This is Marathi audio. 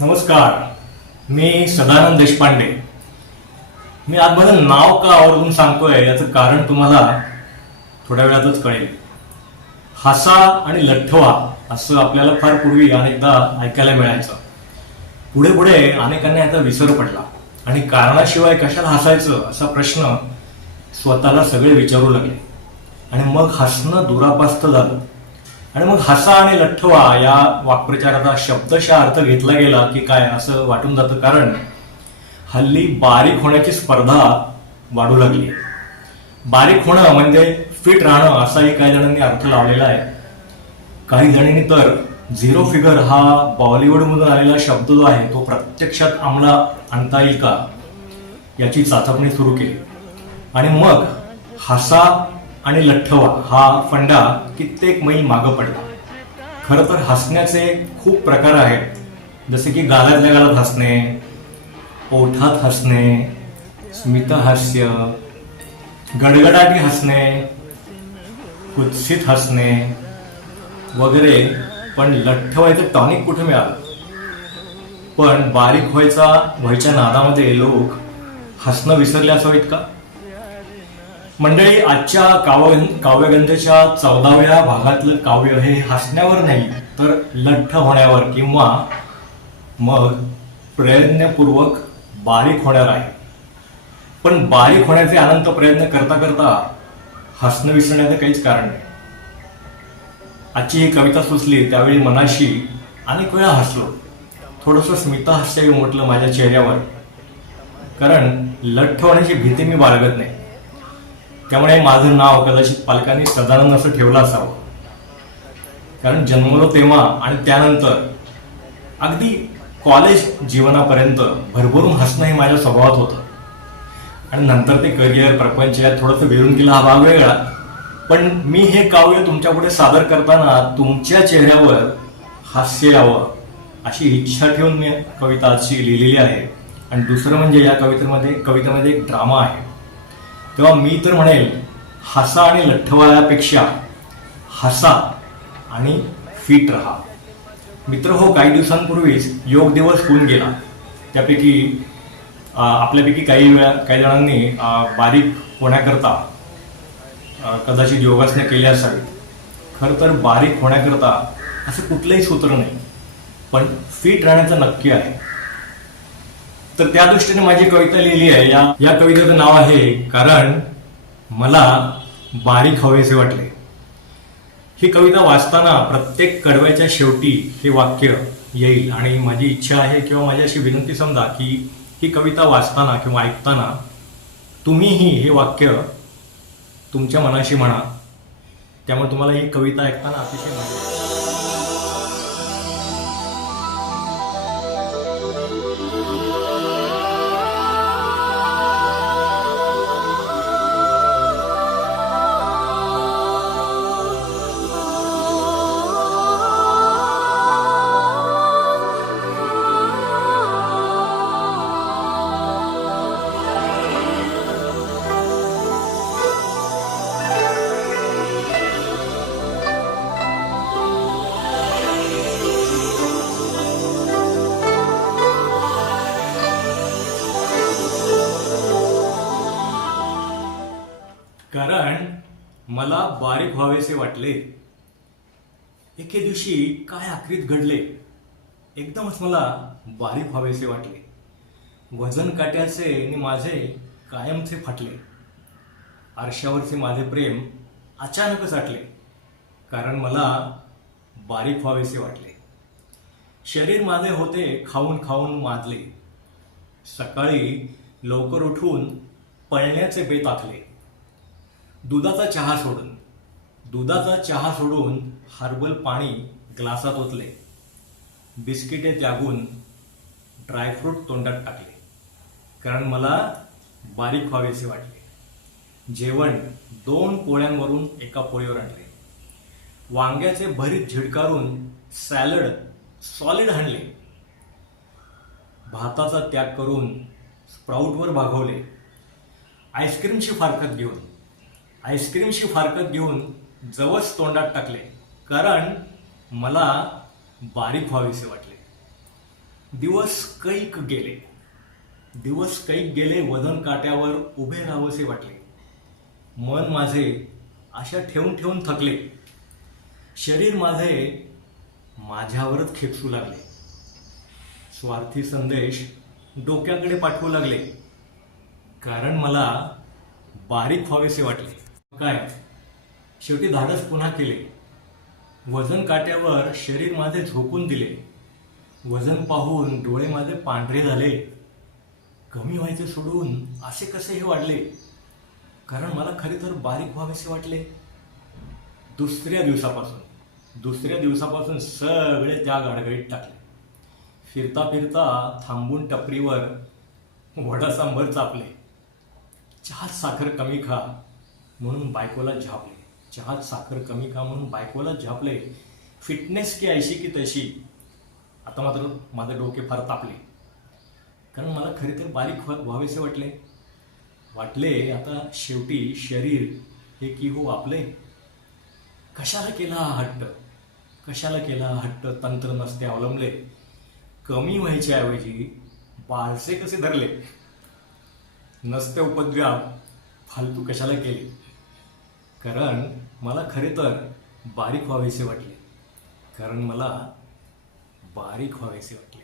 नमस्कार. मी सदानंद देशपांडे. मी आज माझं नाव का आवर्जून सांगतोय याचं कारण तुम्हाला थोड्या वेळातच कळेल. हसा आणि लठ्ठवा असं आपल्याला फार पूर्वी अनेकदा ऐकायला मिळायचं. पुढे पुढे अनेकांना याचा विसर पडला आणि कारणाशिवाय कशाला हसायचं असा प्रश्न स्वतःला सगळे विचारू लागले. आणि मग हसणं दुरापास्त झालं. आणि मग हसा आणि लठ्ठवा या वाक्प्रचाराचा शब्दशः अर्थ घेतला गेला की काय असं वाटून जातं. कारण हल्ली बारीक होण्याची स्पर्धा वाढू लागली. बारीक होणं म्हणजे फिट राहणं असाही काही जणांनी अर्थ लावलेला आहे. काही जणांनी तर झिरो फिगर हा बॉलिवूडमधून आलेला शब्द जो आहे तो प्रत्यक्षात अंमलात आणता येईल का याची चाचपणी सुरू केली. आणि मग हसा आणि लठ्ठवा हा फंडा कित्येक मैल मागं पडला. खरं तर हसण्याचे खूप प्रकार आहेत. जसे की गालातल्या गालात हसणे, ओठात हसणे, स्मितहास्य, गडगडाटी हसणे, कुत्सित हसणे वगैरे. पण लठ्ठ व्हायचं टॉनिक कुठे मिळालं? पण बारीक व्हायच्या नादामध्ये लोक हसणं विसरले असावेत का? मंडळी, आजच्या काव्यगंधेच्या 14व्या भागातलं काव्य हे हसण्यावर नाही तर लठ्ठ होण्यावर किंवा मग प्रयत्नपूर्वक बारीक होण्यावर आहे. पण बारीक होण्याचे अनंत प्रयत्न करता करता हसणं विसरण्याचं काहीच कारण नाही. आजची ही कविता सुचली त्यावेळी मनाशी अनेक वेळा हसलो. थोडंसं स्मितहास्य उमटलं माझ्या चेहऱ्यावर. कारण लठ्ठ होण्याची भीती मी बाळगत नाही. त्यामुळे माझं नाव कदाचित पालकांनी सदानंद असं ठेवलं असावं. कारण जन्मलो तेव्हा आणि त्यानंतर अगदी कॉलेज जीवनापर्यंत भरभरून हसणं हे माझ्या स्वभावात होतं. आणि नंतर ते करिअर प्रपंच यात थोडंसं विरून गेला हा भाग वेगळा. पण मी हे काव्य तुमच्यापुढे सादर करताना तुमच्या चेहऱ्यावर हास्य यावं अशी इच्छा ठेवून मी कविता आजची लिहिलेली आहे. आणि दुसरं म्हणजे या कवितेमध्ये एक ड्रामा आहे. तेव्हा मी तर म्हणेल हसा आणि लठ्ठवायापेक्षा हसा आणि फिट राहा. मित्र हो, काही दिवसांपूर्वीच योग दिवस होऊन गेला. त्यापैकी आपल्यापैकी काही जणांनी बारीक होण्याकरता कदाचित योगासने केली असावी. खरं तर बारीक होण्याकरता असं कुठलंही सूत्र नाही, पण फिट राहण्याचं नक्की आहे. तर त्या दृष्टीने माझी कविता लिहिली आहे. या कवितेचं नाव आहे कारण मला बारीक हवेसे वाटले. ही कविता वाचताना प्रत्येक कडव्याच्या शेवटी हे वाक्य येईल. आणि माझी इच्छा आहे किंवा माझी अशी विनंती समजा की ही कविता वाचताना किंवा ऐकताना तुम्हीही हे वाक्य तुमच्या मनाशी म्हणा. त्यामुळे तुम्हाला ही कविता ऐकताना अतिशय मजा येईल. कारण मला बारीक व्हावेसे वाटले. एके दिवशी काय आखरीत घडले. एकदमच मला बारीक व्हावेसे वाटले. वजन काट्याचे आणि माझे कायमचे फाटले. आरशावरचे माझे प्रेम अचानकच आटले. कारण मला बारीक व्हावेसे वाटले. शरीर माझे होते खाऊन खाऊन माजले. सकाळी लवकर उठून पळण्याचे बेत आखले. दुधाचा चहा सोडून हर्बल पाणी ग्लासात ओतले. बिस्किटे त्यागून ड्रायफ्रूट तोंडात टाकले. कारण मला बारीक व्हावेसे वाटले. जेवण 2 पोळ्यांवरून एका पोळीवर आणले. वांग्याचे भरीत झिडकारून सॉलिड हाणले. भाताचा त्याग करून स्प्राऊटवर भागवले. आईस्क्रीमची फारकत घेऊन जवस तोंडात टाकले. कारण मला बारीक व्हावेसे वाटले. दिवस कैक गेले. दिवस कैक गेले, वजन काट्यावर उभे राहावेसे वाटले. मन माझे आशा ठेवून ठेवून थकले. शरीर माझे माझ्यावरच खेचू लागले. स्वार्थी संदेश डोक्याकडे पाठवू लागले. कारण मला बारीक व्हावेसे वाटले. काय, शेवटी धाडस पुन्हा केले. वजन काट्यावर शरीर माझे झोकून दिले. वजन पाहून डोळे माझे पांढरे झाले. कमी व्हायचे सोडून असे कसे हे वाढले? कारण मला खरे तर बारीक व्हावेसे वाटले. दुसऱ्या दिवसापासून सगळे त्या गाडगडीत टाकले. फिरता फिरता थांबून टपरीवर वडा सांबर चापले. चहात साखर कमी खा म्हणून बायकोला झापले. चहात साखर कमी खा म्हणून बायकोला झापले. फिटनेस की ऐशी की तशी. आता मात्र माझे डोके फार तापले. कारण मला खरे तर बारीक व्हावेसे वाटले. आता शेवटी शरीर हे की हो आपले. कशाला केला हा हट्ट? तंत्र नसते अवलंबले. कमी व्हायच्या ऐवजी बारसे कसे धरले? नसते उपद्व्याप फालतू कशाला केले? कारण मला खरे तर बारीक व्हावेसे वाटले.